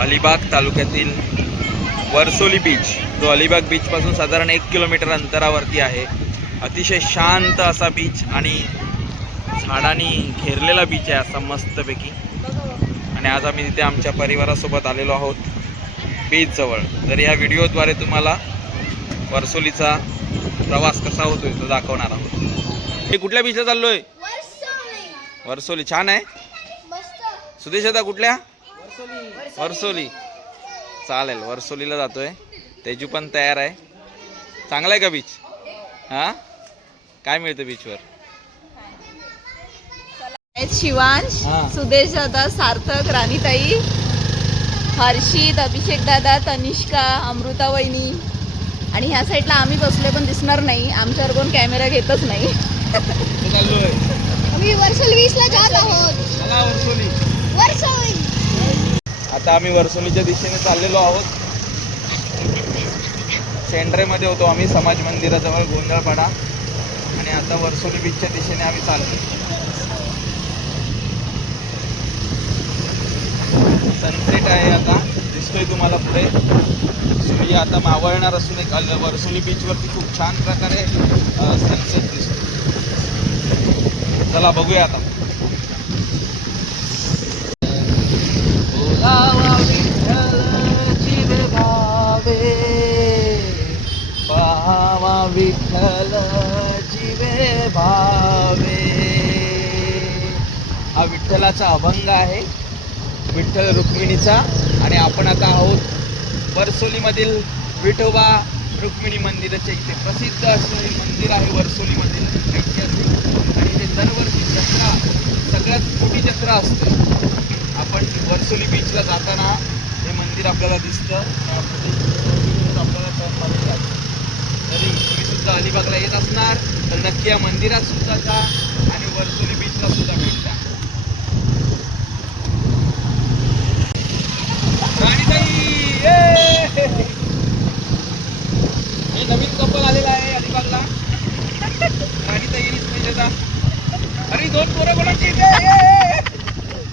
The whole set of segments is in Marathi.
अलिबाग तालुक्यातील वर्सोली बीच जो अलिबाग बीचपासून साधारण एक किलोमीटर अंतरावरती आहे. अतिशय शांत असा बीच आणि झाडांनी घेरलेला बीच आहे असा मस्तपैकी. आणि आज आम्ही तिथे आमच्या परिवारासोबत आलेलो आहोत बीचजवळ तर या व्हिडिओद्वारे तुम्हाला वर्सोलीचा प्रवास कसा होतोय तो दाखवणार आहोत. हे कुठल्या बीचला चाललोय? वर्सोली. छान आहे? सुदेश आता कुठल्या? वर्सोली. चालेल वर्सोलीला जातोय. तेजू पण तयार आहे. चांगला आहे का बीच हा? काय मिळतं बीचवर शिवांश. सुदेश दादा सार्थक राणीताई हर्षित अभिषेक दादा तनिष्का अमृता वहिनी. आणि ह्या साईडला आम्ही बसले पण दिसणार नाही. आमच्यावर कोण कॅमेरा घेतच नाही. आम्ही वर्षल वीसला जात आहोत. चला वर्सोली. वर्षल आता आम्ही वर्सोलीच्या दिशेने चाललेलो आहोत. सेंड्रेमध्ये होतो आम्ही समाज मंदिराजवळ गोंधळपाडा. आणि आता वर्सोली बीचच्या दिशेने आम्ही चाललो सनसेट आहे आता दिसतोय तुम्हाला पुढे. सूर्य आता मावळणार असून एक वर्सोली बीचवरती खूप छान प्रकारे सनसेट दिसतो चला बघूया आता. बोलावा विठ्ठल जीव भावे भावा विठ्ठल जीवे भावे हा विठ्ठलाचा अभंग आहे. विठ्ठल रुक्मिणीचा. आणि आपण आता आहोत वर्सोलीमधील विठोबा रुक्मिणी मंदिराच्या इथे प्रसिद्ध असलेले हे मंदिर आहे वर्सोलीमधील. ऐतिहासिक आणि इथे दरवर्षी जत्रा सगळ्यात मोठी जत्रा असते. वर्सोली बीचला जाताना हे मंदिर आपल्याला दिसतं. आपल्याला तरी तुम्ही सुद्धा अलिबागला येत असणार. तर नक्की या मंदिरात सुद्धा जा आणि वर्सोली बीचला सुद्धा भेट द्या राणीताई, ये! हे नवीन कपल आलेला आहे अलिबागला राणीताई आणि स्नेहलता. अरे दोन पोरं कोणाची इथे ये, ये!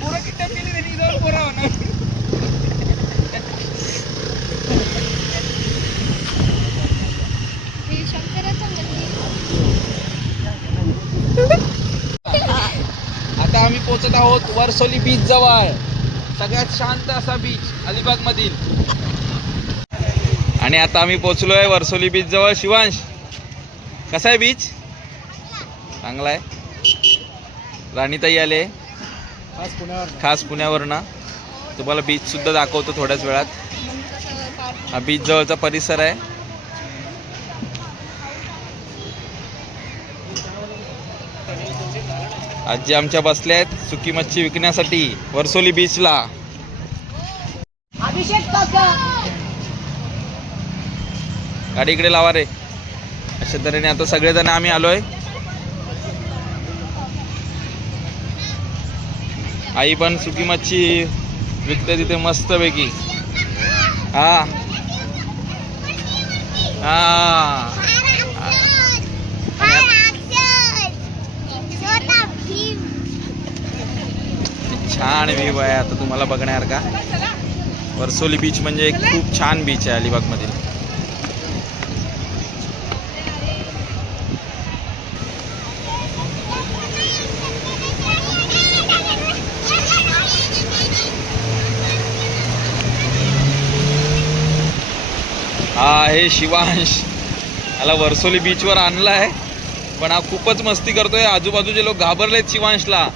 पोरं किती केली त्यांनी दोन पोरं होणार आता आम्ही पोहोचत आहोत वर्सोली बीच जवळ. सगळ्यात शांत असा बीच अलिबाग मधील आणि आता आम्ही पोहोचलोय वर्सोली बीच जवळ. शिवांश कसा आहे बीच चांगला आहे. राणीताई आले. आज पुण्यावर खास पुण्यावरनं. तुम्हाला बीच सुद्धा दाखवतो थोड्याच वेळात. हा बीच जवळचा परिसर आहे. आजी आमच्या बसल्या आहेत सुकी मच्छी विकण्यासाठी वर्सोली बीचला अभिषेक गाडी इकडे लावा रे. अशा तऱ्हेने आता सगळेजण आम्ही आलोय. आई पण सुकी मच्छी विकते तिथे मस्त पैकी हा. हा. छान व्ह्यू आहे आता तुम्हाला बघण्यासारखा वर्सोली बीच म्हणजे एक खूप छान बीच आहे अलिबागमधील. हा हे शिवांश. याला वर्सोली बीचवर आणला आहे पण हा खूपच मस्ती करतोय. आजूबाजूचे लोक घाबरलेत शिवांशला.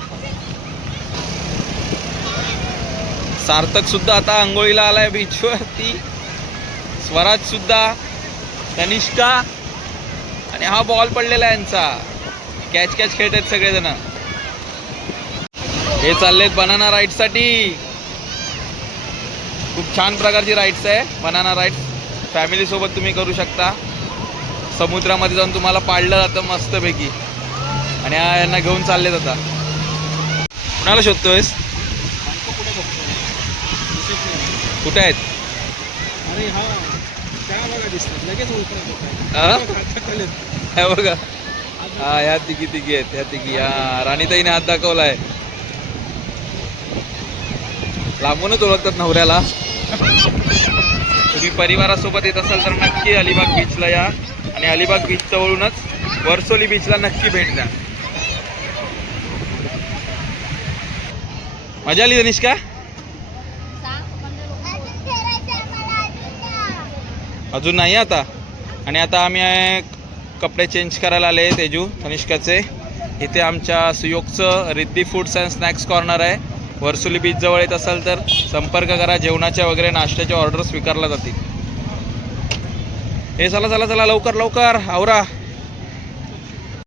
सार्थक सुद्धा आता आंघोळीला आलाय बीचवरती स्वराज सुद्धा. तनिष्का. आणि हा बॉल पडलेला आहे यांचा. कॅच कॅच खेळत आहेत सगळेजण. हे चाललेत बनाना राईडसाठी खूप छान प्रकारची राईड्स आहे. बनाना राईड्स फॅमिली सोबत तुम्ही करू शकता. समुद्रामध्ये जाऊन तुम्हाला पाळलं जातं मस्तपैकी. आणि हा यांना घेऊन चाललेत आता. कुणाला शोधतोयस? कुठे आहेत? अरे हा त्या बघा दिसतात. लगेच ओळखलं हा? बघा. ह्या तिघी तिघी आहेत ह्या तिघी. हा राणीताईने हात दाखवलाय. लांबूनच ओळखतात नवऱ्याला. तुम्ही परिवारासोबत येत असाल तर नक्की अलिबाग बीचला या. आणि अलिबाग बीच जवळूनच वर्सोली बीचला नक्की भेट द्या. मजा आली तनिष्का अजून नाही आता. आणि आता आम्ही कपडे चेंज करायला आले तेजू तनिष्काचे. इथे आमच्या सुयोगचं Riddhi foods and snacks corner आहे. वर्सुली बीच जवळ येत असाल तर संपर्क करा जेवणाच्या वगैरे नाश्त्याच्या ऑर्डर स्वीकारल्या जातील. हे चला चला चला लवकर लवकर. आवरा.